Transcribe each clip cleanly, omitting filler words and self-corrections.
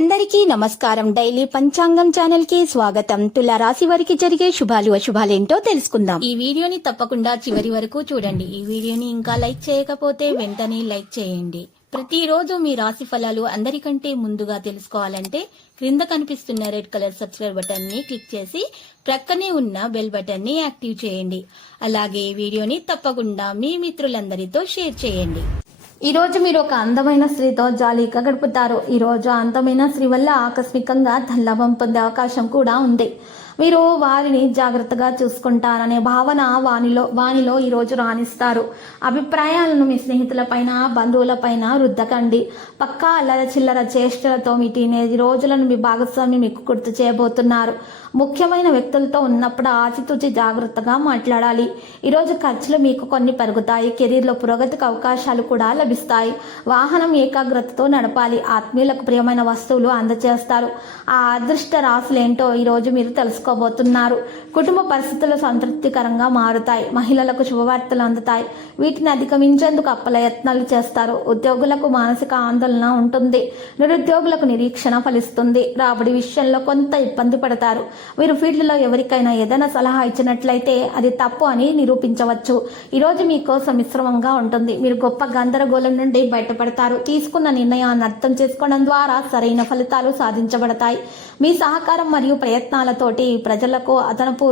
అందరికీ నమస్కారం. డైలీ పంచాంగం ఛానల్ కి స్వాగతం. తుల రాశి వారికి జరిగే శుభాలు అశుభాలేంటో తెలుసుకుందాం. ఈ వీడియోని తప్పకుండా చివరి వరకు చూడండి. ఈ వీడియోని ఇంకా లైక్ చేయకపోతే వెంటనే లైక్ చేయండి. ప్రతిరోజు మీ రాశి ఫలాలు అందరికంటే ముందుగా తెలుసుకోవాలంటే క్రింద కనిపిస్తున్న రెడ్ కలర్ సబ్స్క్రైబ్ బటన్ ని క్లిక్ చేసి ప్రక్కనే ఉన్న బెల్ బటన్ ని యాక్టివ్ చేయండి. అలాగే ఈ వీడియోని తప్పకుండా మీ మిత్రులందరితో షేర్ చేయండి. ఈ రోజు మీరు ఒక అందమైన స్త్రీతో జాలీగా గడుపుతారు. ఈ రోజు అందమైన స్త్రీ వల్ల ఆకస్మికంగా ధనలాభం పొందే అవకాశం కూడా ఉంది. మీరు వారిని జాగ్రత్తగా చూసుకుంటారనే భావన వానిలో ఈ రోజు రాణిస్తారు. అభిప్రాయాలను మీ స్నేహితులపైన బంధువులపైన రుద్దకండి. పక్కా అల్లర చిల్లర చేష్టలతో మీ టీనేజ్ రోజులను మీ భాగస్వామి మీకు గుర్తు చేయబోతున్నారు. ముఖ్యమైన వ్యక్తులతో ఉన్నప్పుడు ఆచితూచి జాగ్రత్తగా మాట్లాడాలి. ఈరోజు ఖర్చులు మీకు కొన్ని పెరుగుతాయి. కెరీర్లో పురోగతికి అవకాశాలు కూడా లభిస్తాయి. వాహనం ఏకాగ్రతతో నడపాలి. ఆత్మీయులకు ప్రియమైన వస్తువులు అందజేస్తారు. ఆ అదృష్ట రాశులేంటో ఈరోజు మీరు తెలుసుకోబోతున్నారు. కుటుంబ పరిస్థితులు సంతృప్తికరంగా మారుతాయి. మహిళలకు శుభవార్తలు అందుతాయి. వీటిని అధిగమించేందుకు అప్పలయత్నాలు చేస్తారు. ఉద్యోగులకు మానసిక ఆందోళన ఉంటుంది. నిరుద్యోగులకు నిరీక్షణ ఫలిస్తుంది. రాబడి విషయంలో కొంత ఇబ్బంది పడతారు. వీరు ఫీల్డ్లో ఎవరికైనా ఏదైనా సలహా ఇచ్చినట్లయితే అది తప్పు అని నిరూపించవచ్చు. ఈరోజు మీకోసం మిశ్రమంగా ఉంటుంది. మీరు గొప్ప గందరగోళం నుండి బయటపడతారు. తీసుకున్న నిర్ణయాన్ని అర్థం చేసుకోవడం ద్వారా సరైన ఫలితాలు సాధించబడతాయి. మీ సహకారం మరియు ప్రయత్నాలతోటి ప్రజలకు అదనపు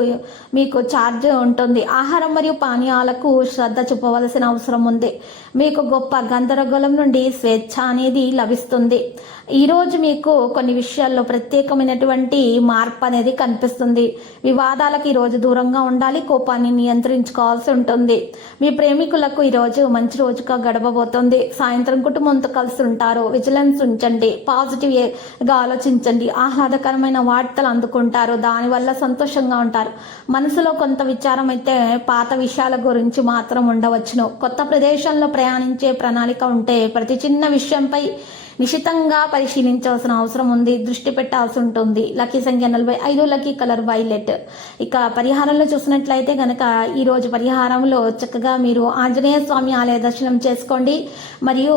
మీకు ఛార్జ్ ఉంటుంది. ఆహారం మరియు పానీయాలకు శ్రద్ధ చూపవలసిన అవసరం ఉంది. మీకు గొప్ప గందరగోళం నుండి స్వేచ్ఛ అనేది లభిస్తుంది. ఈరోజు మీకు కొన్ని విషయాల్లో ప్రత్యేకమైనటువంటి మార్పు అనేది కనిపిస్తుంది. వివాదాలకు ఈరోజు దూరంగా ఉండాలి. కోపాన్ని నియంత్రించుకోవాల్సి ఉంటుంది. మీ ప్రేమికులకు ఈరోజు మంచి రోజుగా గడపబోతుంది. సాయంత్రం కుటుంబంతో కలిసి ఉంటారు. విజిలెన్స్ ఉంచండి. పాజిటివ్గా ఆలోచించండి. ఆహ్లాదకరమైన వార్తలు అందుకుంటారు. దానివల్ల సంతోషంగా ఉంటారు. మనసులో కొంత విచారం అయితే పాత విషయాల గురించి మాత్రం ఉండవచ్చును. కొత్త ప్రదేశంలో ప్రయాణించే ప్రణాళిక ఉంటే ప్రతి చిన్న విషయంపై నిశితంగా పరిశీలించాల్సిన అవసరం ఉంది. దృష్టి పెట్టాల్సి ఉంటుంది. లక్కీ సంఖ్య 45. Lucky colour violet. ఇక పరిహారంలో చూసినట్లయితే గనక ఈ రోజు పరిహారంలో చక్కగా మీరు ఆంజనేయ స్వామి ఆలయ దర్శనం చేసుకోండి. మరియు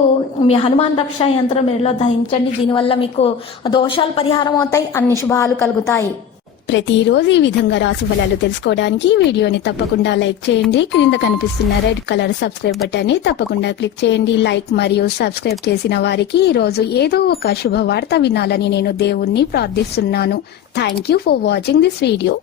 మీ హనుమాన్ రక్షా యంత్రం మీరులో ధరించండి. దీనివల్ల మీకు దోషాలు పరిహారం అవుతాయి. అన్ని శుభాలు కలుగుతాయి. ప్రతిరోజు ఈ విధంగా రాశి ఫలాలు తెలుసుకోవడానికి వీడియోని తప్పకుండా లైక్ చేయండి. క్రింద కనిపిస్తున్న రెడ్ కలర్ సబ్స్క్రైబ్ బటన్ ని తప్పకుండా క్లిక్ చేయండి. లైక్ మరియు సబ్స్క్రైబ్ చేసిన వారికి ఈ రోజు ఏదో ఒక శుభవార్త వినాలని నేను దేవుణ్ణి ప్రార్థిస్తున్నాను. Thank you for watching this video.